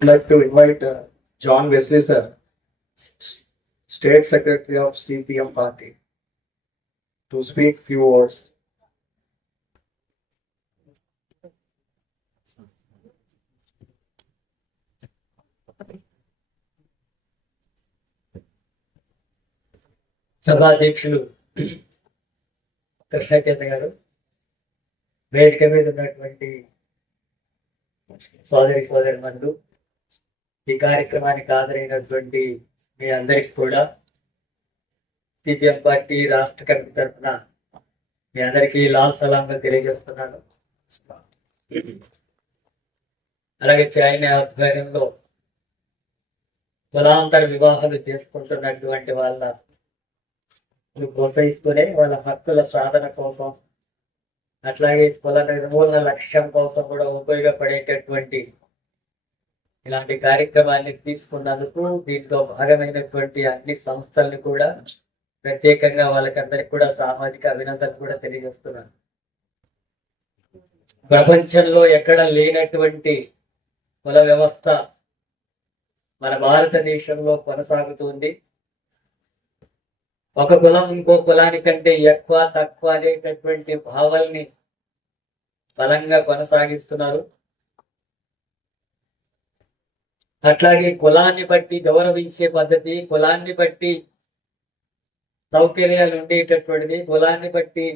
Like to invite uh, John Wesley, sir, State Secretary of CPM Party, to speak few words. సభాధ్యక్షులు కృష్ణచంద్ర గారు వేదిక మీద ఉన్నటువంటి సోదరి సోదరి మందు ఈ కార్యక్రమానికి హాజరైనటువంటి మీ అందరికి కూడా సిపిఎం పార్టీ రాష్ట్ర కమిటీ తరఫున మీ అందరికీ లాల్ సలాంగా తెలియజేస్తున్నాను. అలాగే చైనా ఆధ్వర్యంలో కులాంతర వివాహాలు చేసుకుంటున్నటువంటి వాళ్ళ ప్రోత్సహిస్తూనే వాళ్ళ హక్కుల సాధన కోసం అట్లాగే కుల నిర్మూలన లక్ష్యం కోసం కూడా ఉపయోగపడేటటువంటి ఇలాంటి కార్యక్రమాన్ని తీసుకున్నందుకు దీంట్లో భాగమైనటువంటి అన్ని సంస్థల్ని కూడా ప్రత్యేకంగా వాళ్ళకందరికి కూడా సామాజిక అభినందనలు కూడా తెలియజేస్తున్నాను. ప్రపంచంలో ఎక్కడ లేనటువంటి కుల వ్యవస్థ మన భారతదేశంలో కొనసాగుతుంది. ఒక కులం ఇంకో కులానికంటే ఎక్కువ తక్కువ అనేటటువంటి భావాల్ని బలంగా కొనసాగిస్తున్నారు. అట్లాగే కులాన్ని బట్టి గౌరవించే పద్ధతి కులాన్ని బట్టి సౌకర్యాలు ఉండేటటువంటిది కులాన్ని బట్టి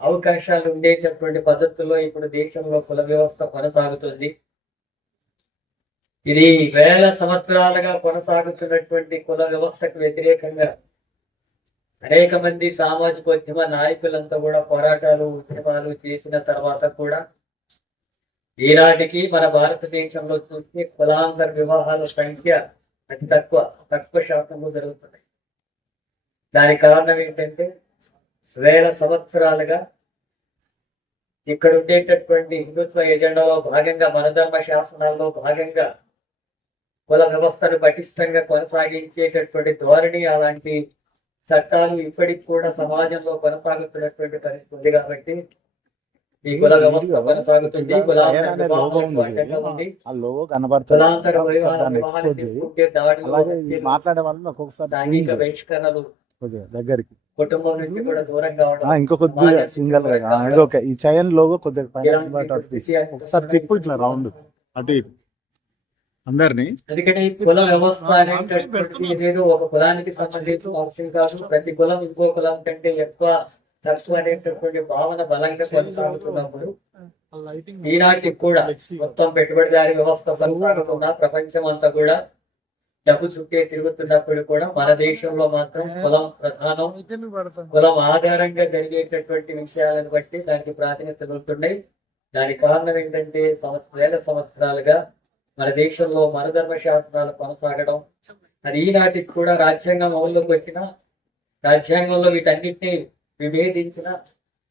అవకాశాలు ఉండేటటువంటి పద్ధతుల్లో ఇప్పుడు దేశంలో కుల వ్యవస్థ కొనసాగుతుంది. ఇది వేల సంవత్సరాలుగా కొనసాగుతున్నటువంటి కుల వ్యవస్థకు వ్యతిరేకంగా అనేక మంది సామాజిక ఉద్యమ నాయకులంతా కూడా పోరాటాలు ఉద్యమాలు చేసిన తర్వాత కూడా ఈనాటికి మన భారతదేశంలో చూస్తే కులాంతర వివాహాల సంఖ్య అతి తక్కువ తక్కువ శాతంలో జరుగుతున్నాయి దానికి కారణం ఏంటంటే వేల సంవత్సరాలుగా ఇక్కడ ఉండేటటువంటి హిందుత్వ ఎజెండాలో భాగంగా మనధర్మ శాసనాల్లో భాగంగా కుల వ్యవస్థను పటిష్టంగా కొనసాగించేటటువంటి ధోరణి అలాంటి చట్టాలు ఇప్పటికి కూడా సమాజంలో కొనసాగుతున్నటువంటి పరిస్థితి ఉంది కాబట్టి ఈ కొనసాగుతుంది. ఆ లోగో కనబడుతుంది. మాట్లాడే వాళ్ళు ఒక్కొక్కసారి. బహిష్కరణలు దగ్గరికి. కుటుంబం నుంచి కూడా దూరం ఆ, కావడం ఇంకో కొద్దిగా సింగల్గా ఆ, ఇది ఓకే ఈ చైన్ లోగో కొద్దిగా పైన ఒకసారి తిప్పు ఇట్లా రౌండ్. అటు అందరినీ అందుకని ఈ కుల వ్యవస్థ ఒక కులానికి సంబంధించిన అంశం కాదు. ప్రతి కులం ఇంకో కులం కంటే ఎక్కువ తక్కువ అనేటటువంటి భావన బలంగా కొనసాగుతున్నప్పుడు ఈనాటికి కూడా మొత్తం పెట్టుబడిదారి వ్యవస్థ కొనసాగుతున్న ప్రపంచం అంతా కూడా డబ్బు చుట్టే తిరుగుతున్నప్పుడు కూడా మన దేశంలో మాత్రం కులం ప్రధానం కులం ఆధారంగా జరిగేటటువంటి విషయాలను బట్టి దానికి ప్రాధాన్యత దొరుకుతున్నాయి దానికి కారణం ఏంటంటే వేల సంవత్సరాలుగా మన దేశంలో మనధర్మ శాస్త్రాలు కొనసాగడం. అది ఈనాటికి కూడా రాజ్యాంగం అమల్లోకి వచ్చిన రాజ్యాంగంలో వీటన్నిటిని విభేదించిన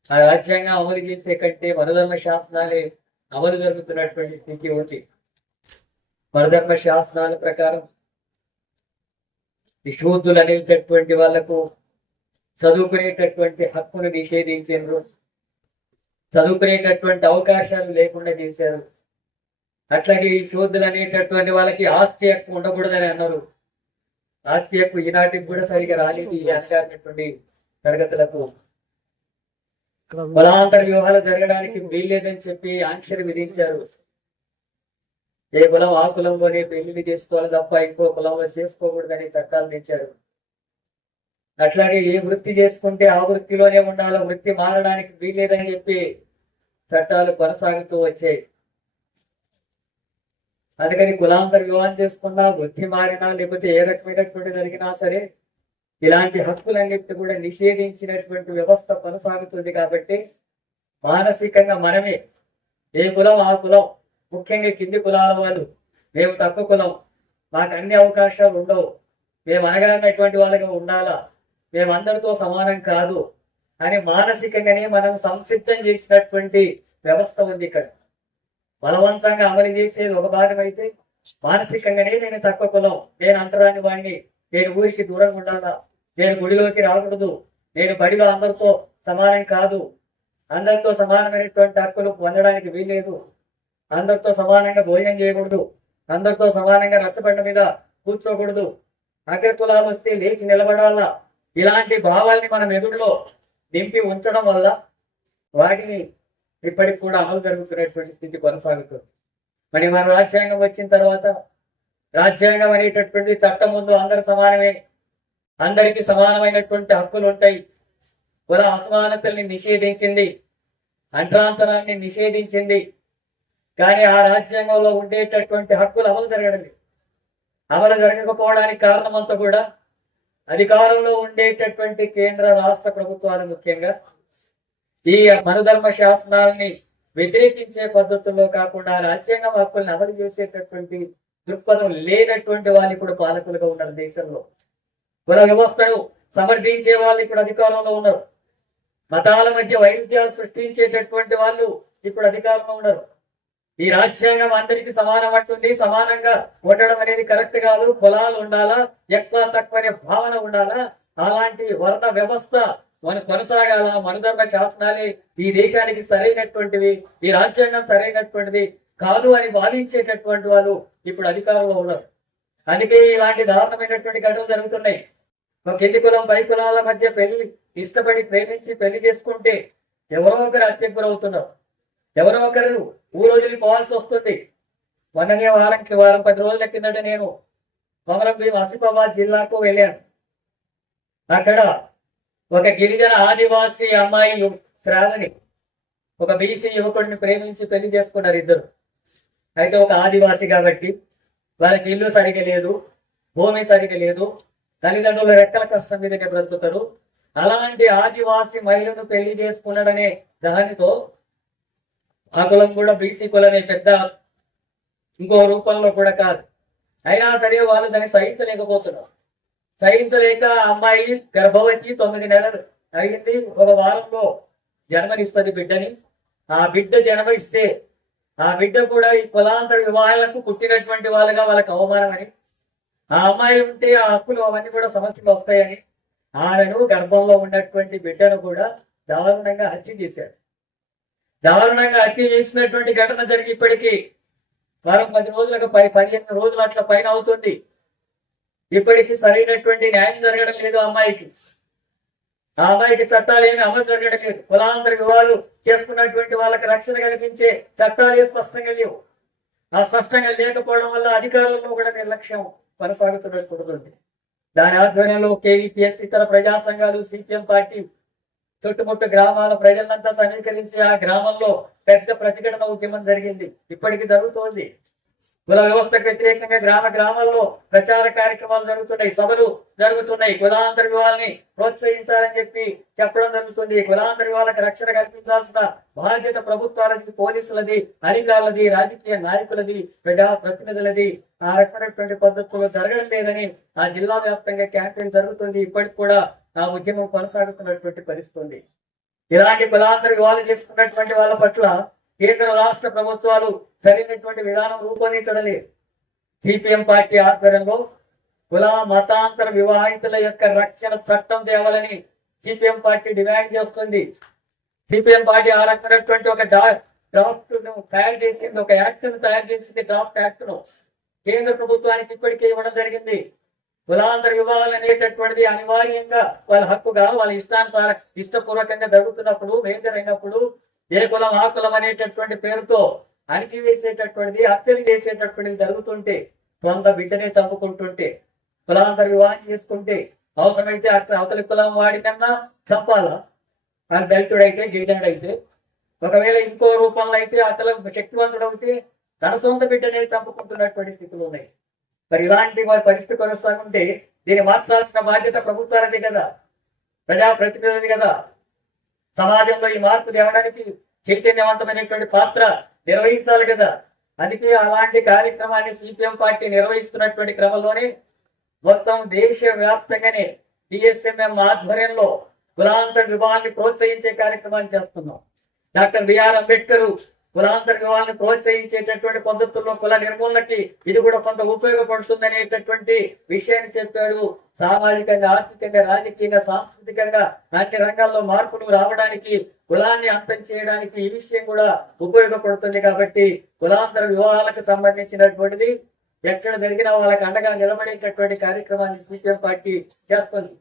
ఆ రాజ్యాంగం అమలు చేసే కంటే వరధర్మ శాసనాలే అమలు జరుగుతున్నటువంటి స్థితి ఉంది. వరధర్మ శాసనాల ప్రకారం విశూద్ధులు అనేటటువంటి వాళ్ళకు చదువుకునేటటువంటి హక్కును నిషేధించారు. చదువుకునేటటువంటి అవకాశాలు లేకుండా చేశారు. అట్లాగే ఈ శోధులు అనేటటువంటి వాళ్ళకి ఆస్తి హక్కు ఉండకూడదని అన్నారు. ఆస్తి హక్కు ఈనాటికి కూడా సరిగా రాలేదు ఈ అనగారినటువంటి తరగతులకు కులాంతర వివాహాలు జరగడానికి వీల్లేదని చెప్పి ఆంక్షలు విధించారు. ఏ కులం ఆ కులంలోనే పెళ్ళిని చేసుకోవాలి తప్ప ఇంకో కులంలో చేసుకోకూడదని చట్టాలు తెచ్చారు. అట్లాగే ఏ వృత్తి చేసుకుంటే ఆ వృత్తిలోనే ఉండాలో వృత్తి మారడానికి వీల్లేదని చెప్పి చట్టాలు కొనసాగుతూ వచ్చాయి. అందుకని కులాంతర వివాహం చేసుకున్నా వృత్తి మారినా లేకపోతే ఏ రకమైనటువంటి జరిగినా సరే ఇలాంటి హక్కులన్నిటి కూడా నిషేధించినటువంటి వ్యవస్థ కొనసాగుతుంది కాబట్టి మానసికంగా మనమే ఏ కులం ఆ కులం ముఖ్యంగా కింది కులాల వాళ్ళు మేము తక్కువ కులం మాకు అన్ని అవకాశాలు ఉండవు. మేము అనగానటువంటి వాళ్ళగా ఉండాలా? మేము అందరితో సమానం కాదు అని మానసికంగానే మనం సంసిద్ధం చేసినటువంటి వ్యవస్థ ఉంది ఇక్కడ. బలవంతంగా అమలు చేసేది ఒక భాగం అయితే మానసికంగానే నేను తక్కువ కులం నేను అంతరాని వాడిని. నేను ఊరికి దూరంగా ఉండాలా? నేను గుడిలోకి రాకూడదు. నేను బడిలో అందరితో సమానం కాదు. అందరితో సమానమైనటువంటి హక్కులు పొందడానికి వీల్లేదు. అందరితో సమానంగా భోజనం చేయకూడదు. అందరితో సమానంగా రచ్చబండ మీద కూర్చోకూడదు. అగ్ర కులాలు వస్తే లేచి నిలబడాలా? ఇలాంటి భావాల్ని మన మెదుడులో నింపి ఉంచడం వల్ల వాటిని ఇప్పటికి కూడా అమలు జరుగుతున్నటువంటి స్థితి కొనసాగుతుంది. మరి మన రాజ్యాంగం వచ్చిన తర్వాత రాజ్యాంగం అనేటటువంటి చట్టం ముందు అందరు సమానమే. అందరికి సమానమైనటువంటి హక్కులు ఉంటాయి. కుల అసమానతల్ని నిషేధించింది. అంటరాంతరాన్ని నిషేధించింది. కానీ ఆ రాజ్యాంగంలో ఉండేటటువంటి హక్కులు అమలు జరగడం అమలు జరగకపోవడానికి కారణమంతా కూడా అధికారంలో ఉండేటటువంటి కేంద్ర రాష్ట్ర ప్రభుత్వాలు ముఖ్యంగా ఈ మనుధర్మ శాసనాలని వ్యతిరేకించే పద్ధతుల్లో కాకుండా రాజ్యాంగం హక్కుల్ని అమలు చేసేటటువంటి దృక్పథం లేనటువంటి వాళ్ళు ఇప్పుడు పాలకులుగా ఉన్నారు దేశంలో. కుల వ్యవస్థను సమర్థించే వాళ్ళు ఇప్పుడు అధికారంలో ఉన్నారు. మతాల మధ్య వైరుధ్యాలు సృష్టించేటటువంటి వాళ్ళు ఇప్పుడు అధికారంలో ఉన్నారు. ఈ రాజ్యాంగం అందరికి సమానం అంటుంది. సమానంగా ఉండడం అనేది కరెక్ట్ కాదు. కులాలు ఉండాలా? ఎక్కువ తక్కువ అనే భావన ఉండాలా? అలాంటి వర్ణ వ్యవస్థ మనం కొనసాగాల? మనధర్మ శాసనాలే ఈ దేశానికి సరైనటువంటివి ఈ రాజ్యాంగం సరైనటువంటిది కాదు అని వాదించేటటువంటి వాళ్ళు ఇప్పుడు అధికారంలో ఉన్నారు. అందుకే ఇలాంటి దారుణమైనటువంటి ఘటనలు జరుగుతున్నాయి. ఒక కింది కులం పై కులాల మధ్య పెళ్ళి ఇష్టపడి ప్రేమించి పెళ్ళి చేసుకుంటే ఎవరో ఒకరు హత్యకు గురవుతున్నారు ఎవరో ఒకరు ఊరోజులు పోవాల్సి వస్తుంది. మొన్ననే వారంకి వారం పది రోజుల కిందట నేను కొమరంభీం ఆసిఫాబాద్ జిల్లాకు వెళ్ళాను. అక్కడ ఒక గిరిజన ఆదివాసీ అమ్మాయి శ్రావణి ఒక బీసీ యువకుడిని ప్రేమించి పెళ్ళి చేసుకున్నారు ఇద్దరు. అయితే ఒక ఆదివాసి కాబట్టి వాళ్ళకి ఇల్లు సరిగా లేదు భూమి సరిగా లేదు తల్లిదండ్రుల రెక్కల కష్టం మీదనే బ్రతుకుతారు. అలాంటి ఆదివాసి మహిళను పెళ్ళి చేసుకున్నాడనే దానితో ఆ కులం కూడా బీసీ కులమే పెద్ద ఇంకో రూపంలో కూడా కాదు. అయినా సరే వాళ్ళు దాన్ని సహించలేకపోతున్నారు. సహించలేక అమ్మాయి గర్భవతి తొమ్మిది నెలలు అయింది. ఒక వారంలో జన్మనిస్తుంది బిడ్డని. ఆ బిడ్డ జన్మనిస్తే ఆ బిడ్డ కూడా ఈ కులాంతర వివాహాలకు పుట్టినటువంటి వాళ్ళగా వాళ్ళకి అవమానమని ఆ అమ్మాయి ఉంటే ఆ హక్కులు అవన్నీ కూడా సమస్యలు వస్తాయని ఆమెను గర్భంలో ఉన్నటువంటి బిడ్డను కూడా దారుణంగా హత్య చేశాడు. దారుణంగా హత్య చేసినటువంటి ఘటన జరిగి ఇప్పటికీ వారం పది రోజులకు పై పదిహేను రోజులు అట్లా పైన అవుతుంది. ఇప్పటికీ సరైనటువంటి న్యాయం జరగడం లేదు అమ్మాయికి. ఆ చట్టాలు ఏమి అమలు జరగడం లేదు కులాంతర వివాహాలు చేసుకున్నటువంటి వాళ్ళకి రక్షణ కల్పించే చట్టాలు స్పష్టంగా లేవు. ఆ స్పష్టంగా లేకపోవడం వల్ల అధికారులలో కూడా నిర్లక్ష్యం కొనసాగుతున్నట్టు దాని ఆధ్వర్యంలో కేవీపీఎస్ ఇతర ప్రజా సంఘాలు సిపిఎం పార్టీ చుట్టుముట్టు గ్రామాల ప్రజలంతా సమీకరించి ఆ గ్రామంలో పెద్ద ప్రతిఘటన ఉద్యమం జరిగింది. ఇప్పటికి జరుగుతోంది. కుల వ్యవస్థకు వ్యతిరేకంగా గ్రామ గ్రామాల్లో ప్రచార కార్యక్రమాలు జరుగుతున్నాయి సభలు జరుగుతున్నాయి. కులాంతర వివాహాలని ప్రోత్సహించాలని చెప్పి చెప్పడం జరుగుతుంది. కులాంతర వివాహాలకు రక్షణ కల్పించాల్సిన బాధ్యత ప్రభుత్వాలది పోలీసులది అధికారులది రాజకీయ నాయకులది ప్రజా ప్రతినిధులది. ఆ రకమైనటువంటి పద్ధతుల్లో జరగడం లేదని ఆ జిల్లా వ్యాప్తంగా క్యాంపెయిన్ జరుగుతుంది. ఇప్పటికి కూడా ఆ ఉద్యమం కొనసాగుతున్నటువంటి పరిస్థితి ఇలాంటి కులాంతర వివాహాలు చేసుకున్నటువంటి వాళ్ళ పట్ల కేంద్ర రాష్ట్ర ప్రభుత్వాలు సరైనటువంటి విధానం రూపొందించడం లేదు సిపిఎం పార్టీ ఆధ్వర్యంలో కుల మతాంతర వివాహితుల యొక్క రక్షణ చట్టం తేవాలని సిపిఎం పార్టీ డిమాండ్ చేస్తుంది. సిపిఎం పార్టీ ఆ రకమైనటువంటి ఒక డ్రాఫ్ట్ను తయారు చేసింది ఒక యాక్ట్ను తయారు చేసింది డ్రాఫ్ట్ యాక్ట్ను కేంద్ర ప్రభుత్వానికి ఇప్పటికే ఇవ్వడం జరిగింది. కులాంతర వివాహాలు అనేటటువంటిది అనివార్యంగా వాళ్ళ హక్కుగా వాళ్ళ ఇష్టానుసార ఇష్టపూర్వకంగా జరుగుతున్నప్పుడు మేజర్ అయినప్పుడు ఏ కులం ఆ కులం అనేటటువంటి పేరుతో అణిచివేసేటటువంటిది హత్యలు చేసేటటువంటిది జరుగుతుంటే సొంత బిడ్డనే చంపుకుంటుంటే కులాంతర వివాహం చేసుకుంటే అవసరమైతే అట్లా అవతలి కులం వాడికన్నా చంపాలా? ఆ దళితుడైతే గిరిజనుడైతే. ఒకవేళ ఇంకో రూపంలో అయితే అతను శక్తివంతుడైతే తన సొంత బిడ్డనే చంపుకుంటున్నటువంటి స్థితులు ఉన్నాయి. మరి ఇలాంటి వారి పరిస్థితి కొనసాగుంటే దీన్ని మార్చాల్సిన బాధ్యత ప్రభుత్వాలదే కదా. ప్రజా ప్రతినిధులది కదా. సమాజంలో ఈ మార్పు తేవడానికి చైతన్యవంతమైనటువంటి పాత్ర నిర్వహించాలి కదా. అందుకే అలాంటి కార్యక్రమాన్ని సిపిఎం పార్టీ నిర్వహిస్తున్నటువంటి క్రమంలోనే మొత్తం దేశ వ్యాప్తంగానే డిఎస్ఎంఎం ఆధ్వర్యంలో కులాంతర విభాగాన్ని ప్రోత్సహించే కార్యక్రమాన్ని చేస్తున్నాం. డాక్టర్ బిఆర్ అంబేద్కర్ కులాంతరిక వివాహాన్ని ప్రోత్సహించేటటువంటి పద్ధతుల్లో కుల నిర్మూలనకి ఇది కూడా కొంత ఉపయోగపడుతుంది అనేటటువంటి విషయాన్ని చెప్పాడు. సామాజికంగా ఆర్థికంగా రాజకీయంగా సాంస్కృతికంగా అన్ని రంగాల్లో మార్పులు రావడానికి కులాన్ని అంతం చేయడానికి ఈ విషయం కూడా ఉపయోగపడుతుంది కాబట్టి కులాంతర వివాహాలకు సంబంధించినటువంటిది ఎక్కడ జరిగినా వాళ్ళకి అండగా నిలబడేటటువంటి కార్యక్రమాన్ని సిపిఎం పార్టీ చేస్తుంది.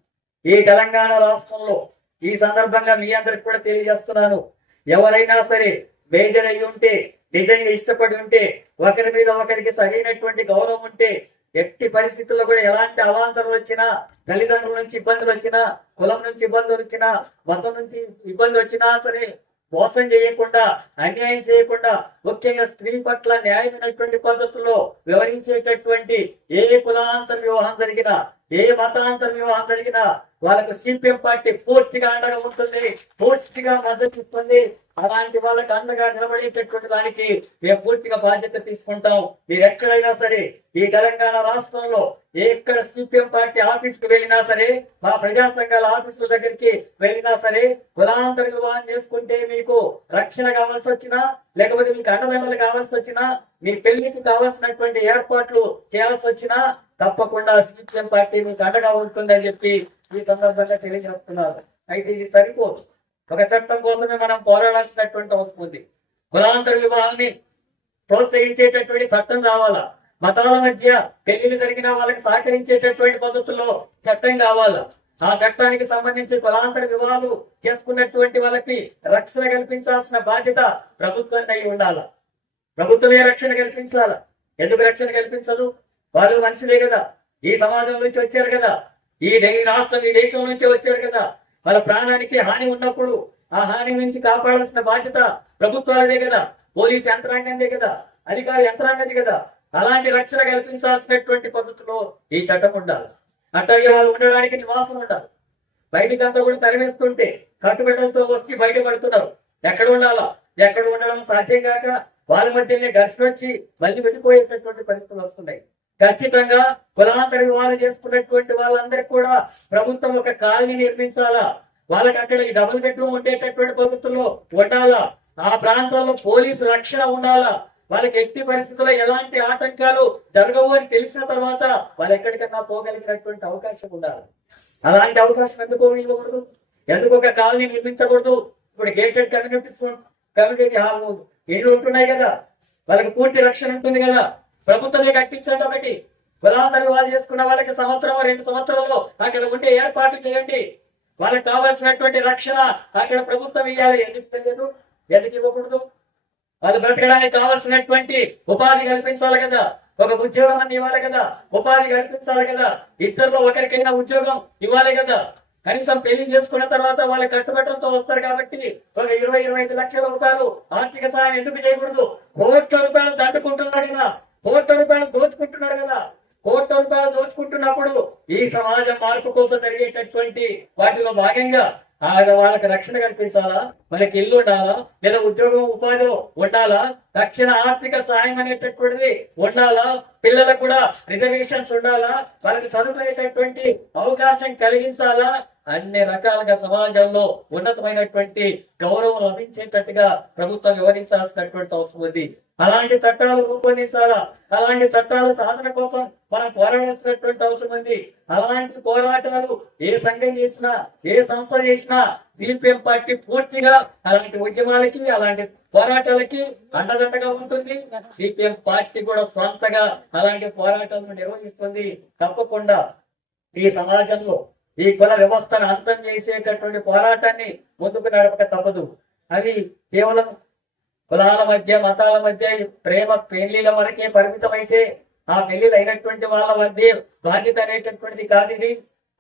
ఈ తెలంగాణ రాష్ట్రంలో ఈ సందర్భంగా మీ అందరికి కూడా తెలియజేస్తున్నాను. ఎవరైనా సరే మేజర్ అయి ఉంటే నిజంగా ఇష్టపడి ఉంటే ఒకరి మీద ఒకరికి సరైనటువంటి గౌరవం ఉంటే ఎట్టి పరిస్థితుల్లో కూడా ఎలాంటి అవాంతరం వచ్చినా తల్లిదండ్రుల నుంచి ఇబ్బందులు వచ్చినా కులం నుంచి ఇబ్బందులు వచ్చినా మతం నుంచి ఇబ్బంది వచ్చినా సరే మోసం చేయకుండా అన్యాయం చేయకుండా ముఖ్యంగా స్త్రీ పట్ల న్యాయమైనటువంటి పద్ధతుల్లో వివరించేటటువంటి ఏ కులాంతర వివాహం జరిగినా ఏ మతాంతర వివాహం జరిగినా వాళ్ళకు సిపిఎం పార్టీ పూర్తిగా అండగా ఉంటుంది పూర్తిగా మద్దతు ఇస్తుంది. అలాంటి వాళ్ళకి అండగా నిలబడేటటువంటి దానికి మేము పూర్తిగా బాధ్యత తీసుకుంటాం. మీరు ఎక్కడైనా సరే ఈ తెలంగాణ రాష్ట్రంలో ఎక్కడ సిపిఎం పార్టీ ఆఫీస్కు వెళ్ళినా సరే మా ప్రజా సంఘాల ఆఫీసుల దగ్గరికి వెళ్ళినా సరే కులాంతర వివాహం చేసుకుంటే మీకు రక్షణ కావాల్సి వచ్చినా లేకపోతే మీకు అండదండలు కావాల్సి వచ్చినా మీ పెళ్ళికి కావాల్సినటువంటి ఏర్పాట్లు చేయాల్సి వచ్చినా తప్పకుండా సిపిఎం పార్టీ మీకు అండగా ఉంటుందని చెప్పి ఈ సందర్భంగా తెలియజేస్తున్నారు. అయితే ఇది సరిపోదు. ఒక చట్టం కోసమే మనం పోరాడాల్సినటువంటి అవసరం ఉంది. కులాంతర వివాహాన్ని ప్రోత్సహించేటటువంటి చట్టం కావాలా? మతాల మధ్య పెళ్ళిళ్ళు జరిగిన వాళ్ళకి సహకరించేటటువంటి పద్ధతుల్లో చట్టం కావాలా? ఆ చట్టానికి సంబంధించి కులాంతర వివాహాలు చేసుకున్నటువంటి వాళ్ళకి రక్షణ కల్పించాల్సిన బాధ్యత ప్రభుత్వం అయి ఉండాలా? ప్రభుత్వమే రక్షణ కల్పించాలా? ఎందుకు రక్షణ కల్పించదు? వాళ్ళు మనుషులే కదా. ఈ సమాజం నుంచి వచ్చారు కదా. ఈ రాష్ట్రం ఈ దేశం నుంచి వచ్చారు కదా. వాళ్ళ ప్రాణానికి హాని ఉన్నప్పుడు ఆ హాని నుంచి కాపాడాల్సిన బాధ్యత ప్రభుత్వాలదే కదా. పోలీస్ యంత్రాంగందే కదా. అధికార యంత్రాంగదే కదా. అలాంటి రక్షణ కల్పించాల్సినటువంటి పద్ధతిలో ఈ చట్టం ఉండాలి. అట్లాగే వాళ్ళు ఉండడానికి నివాసం ఉండాలి. బయటికంతా కూడా తరిమేస్తుంటే కట్టుబిడ్డలతో వచ్చి బయటపడుతున్నారు. ఎక్కడ ఉండాలా? ఎక్కడ ఉండడం సాధ్యం కాక వాళ్ళ మధ్యనే ఘర్షణ వచ్చి మళ్ళీ వెళ్ళిపోయేటటువంటి పరిస్థితులు వస్తున్నాయి. ఖచ్చితంగా కులాంతర వివాహాలు చేసుకున్నటువంటి వాళ్ళందరికీ కూడా ప్రభుత్వం ఒక కాలనీ నిర్మించాలా? వాళ్ళకి అక్కడ ఈ డబుల్ బెడ్రూమ్ ఉండేటటువంటి పద్ధతుల్లో ఉండాలా? ఆ ప్రాంతాల్లో పోలీసు రక్షణ ఉండాలా? వాళ్ళకి ఎట్టి పరిస్థితుల్లో ఎలాంటి ఆటంకాలు జరగవు అని తెలిసిన తర్వాత వాళ్ళు ఎక్కడికన్నా పోగలిగినటువంటి అవకాశం ఉండాలి? అలాంటి అవకాశం ఎందుకు ఇవ్వకూడదు? ఎందుకు ఒక కాలనీ నిర్మించకూడదు? ఇప్పుడు గేటెడ్ కమ్యూనిటీ కమ్యూనిటీ హాల్ ఇల్లు ఉంటున్నాయి కదా. వాళ్ళకి పూర్తి రక్షణ ఉంటుంది కదా. ప్రభుత్వమే కట్టించడం ఒకటి కులాంతర వాళ్ళు చేసుకున్న వాళ్ళకి సంవత్సరం రెండు సంవత్సరాలు అక్కడ ఉండే ఏర్పాటు చేయండి. వాళ్ళకి కావాల్సినటువంటి రక్షణ అక్కడ ప్రభుత్వం ఇవ్వాలి ఎందుకు తెలియదు ఎందుకు ఇవ్వకూడదు? వాళ్ళు బ్రతకడానికి కావాల్సినటువంటి ఉపాధి కల్పించాలి కదా. ఒక ఉద్యోగం అని ఇవ్వాలి కదా. ఉపాధి కల్పించాలి కదా. ఇద్దరులో ఒకరికైనా ఉద్యోగం ఇవ్వాలి కదా. కనీసం పెళ్ళి చేసుకున్న తర్వాత వాళ్ళ కట్టుబట్టలతో వస్తారు కాబట్టి ఒక ఇరవై ఇరవై ఐదు లక్షల రూపాయలు ఆర్థిక సహాయం ఎందుకు చేయకూడదు? కోట్ల రూపాయలు దండుకుంటున్నాడు కోట్ల రూపాయలు దోచుకుంటున్నారు కదా. కోట్ల రూపాయలు దోచుకుంటున్నప్పుడు ఈ సమాజం మార్పు కోసం జరిగేటటువంటి వాటిలో భాగంగా ఆయన వాళ్ళకి రక్షణ కల్పించాలా? మనకి ఇల్లు ఉండాలా? లేదా ఉద్యోగం ఉపాధి ఉండాలా? తక్షణ ఆర్థిక సాయం అనేటటువంటిది ఉండాలా? పిల్లలకు కూడా రిజర్వేషన్స్ ఉండాలా? వాళ్ళకి చదువుకునేటటువంటి అవకాశం కలిగించాలా? అన్ని రకాలుగా సమాజంలో ఉన్నతమైనటువంటి గౌరవం లభించేటట్టుగా ప్రభుత్వం వివరించాల్సినటువంటి అవసరం ఉంది. అలాంటి చట్టాలు రూపొందించాలా? అలాంటి చట్టాల సాధన కోసం మనం పోరాడాల్సినటువంటి అవసరం ఉంది. అలాంటి పోరాటాలు ఏ సంఘం చేసినా ఏ సంస్థ చేసినా సిపిఎం పార్టీ పూర్తిగా అలాంటి ఉద్యమాలకి అలాంటి పోరాటాలకి అండదండగా ఉంటుంది. సిపిఎం పార్టీ కూడా సొంతగా అలాంటి పోరాటాలను నిర్వహిస్తుంది. తప్పకుండా ఈ సమాజంలో ఈ కుల వ్యవస్థను అంతం చేసేటటువంటి పోరాటాన్ని ముందుకు నడపక తప్పదు. అది కేవలం కులాల మధ్య మతాల మధ్య ప్రేమ పెళ్ళిల వరకే పరిమితమైతే ఆ పెళ్ళిలు అయినటువంటి వాళ్ళ మధ్య బాధ్యత అనేటటువంటిది కాదు ఇది.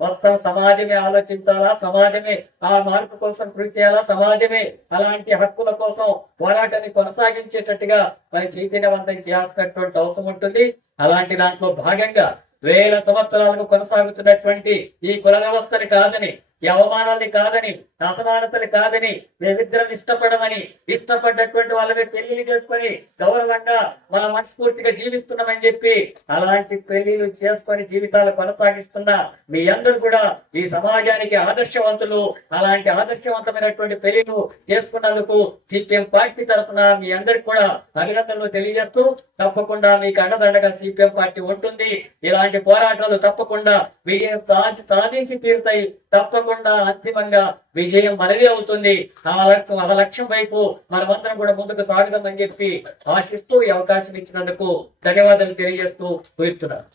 మొత్తం సమాజమే ఆలోచించాలా సమాజమే ఆ మార్పు కోసం కృషి చేయాలా సమాజమే అలాంటి హక్కుల కోసం పోరాటాన్ని కొనసాగించేటట్టుగా మరి చైతన్యవంతం చేయాల్సినటువంటి అవసరం ఉంటుంది. అలాంటి దాంట్లో భాగంగా వేల సంవత్సరాలకు కొనసాగుతున్నటువంటి ఈ కుల వ్యవస్థని కాదని ఈ అవమానాల్ని కాదని అసమానతలు కాదని మేమిద్దరం ఇష్టపడమని ఇష్టపడ్డటువంటి వాళ్ళని పెళ్ళిళ్ళు చేసుకొని గౌరవంగా మన మనస్ఫూర్తిగా జీవిస్తున్నామని చెప్పి అలాంటి పెళ్ళిళ్ళు చేసుకొని జీవితాలు కొనసాగిస్తున్న మీ అందరూ కూడా ఈ సమాజానికి ఆదర్శవంతులు. అలాంటి ఆదర్శవంతమైనటువంటి పెళ్ళిలు చేసుకున్నందుకు సిపిఎం పార్టీ తరఫున మీ అందరికి కూడా అభినందనలు తెలియజేస్తూ తప్పకుండా మీకు అండదండగా సిపిఎం పార్టీ ఉంటుంది. ఇలాంటి పోరాటాలు తప్పకుండా విజయం సాధించి తీరుతాయి. తప్పకుండా తప్పకుండా అంతిమంగా విజయం మనది అవుతుంది. ఆ లక్ష్యం ఆ లక్ష్యం వైపు మనమందరం కూడా ముందుకు సాగుదామని చెప్పి ఆశిస్తూ ఈ అవకాశం ఇచ్చినందుకు ధన్యవాదాలు తెలియజేస్తూ కూర్చున్నాను